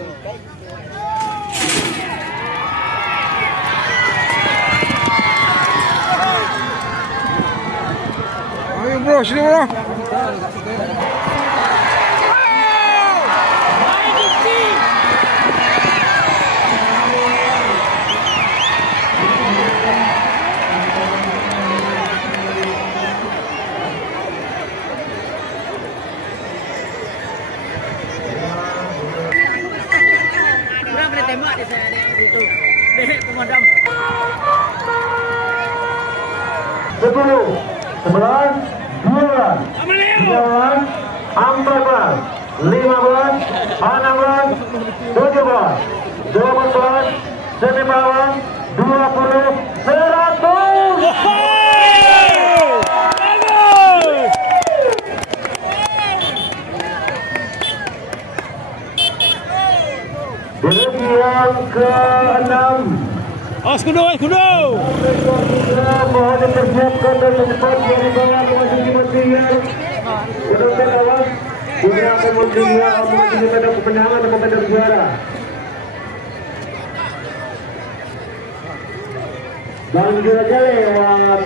Ayo bro, sini bro. Tembak di saya itu deh pemadam 10, 11, 12, 13, 14, 15, 16, 17, 18, 19, 20, 100. Berhenti yang ke-6. Kudo. Mohon dipersiapkan dan cepat dari bawah masing-masing. Untuk kawan, dunia akan memiliki medal kemenangan dan medal juara. Dan juga lewat.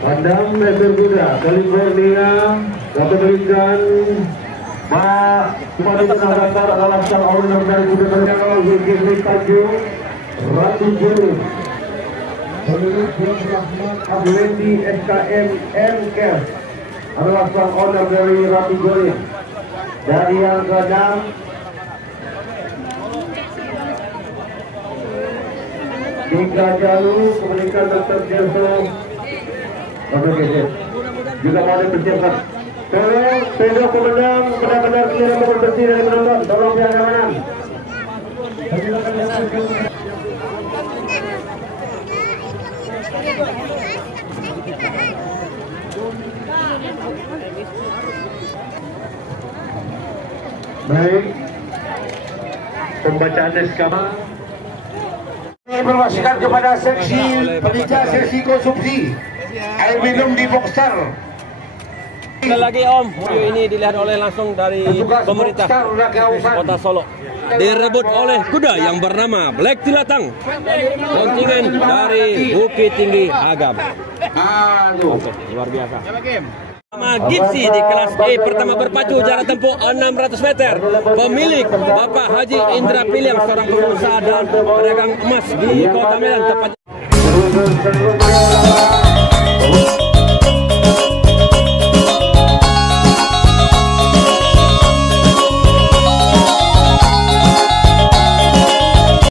Padang Meter Kuda, California, dapat berikan Pak kepada penandatar alasan owner dari kuda berjalan Zulkifli Tanjung, Ratu Juru, pemilik Rahmat Ablendi SKM MKes adalah sang owner dari Ratu Juru. Dari yang ke-6, Tiga Jalur, pemilikan Dr. Jerso. Oke, juga mau dipersiapkan. Tolong pedok pemenang benar-benar clear dan bersih dari penonton. Tolong pihak keamanan. Baik. Pembacaan SKM. Informasikan kepada seksi panitia seksi konsumsi air minum di Boxstar. Sekali lagi Om, video ini dilihat oleh langsung dari pemerintah Kota Solo. Direbut oleh kuda yang bernama Black Tilatang, kontingen dari Bukit Tinggi Agam. Oke, luar biasa. Nama Gipsy di kelas E pertama berpacu jarak tempuh 600 meter. Pemilik Bapak Haji Indra Piliang, seorang pengusaha dan pedagang emas di Kota Medan, tepatnya.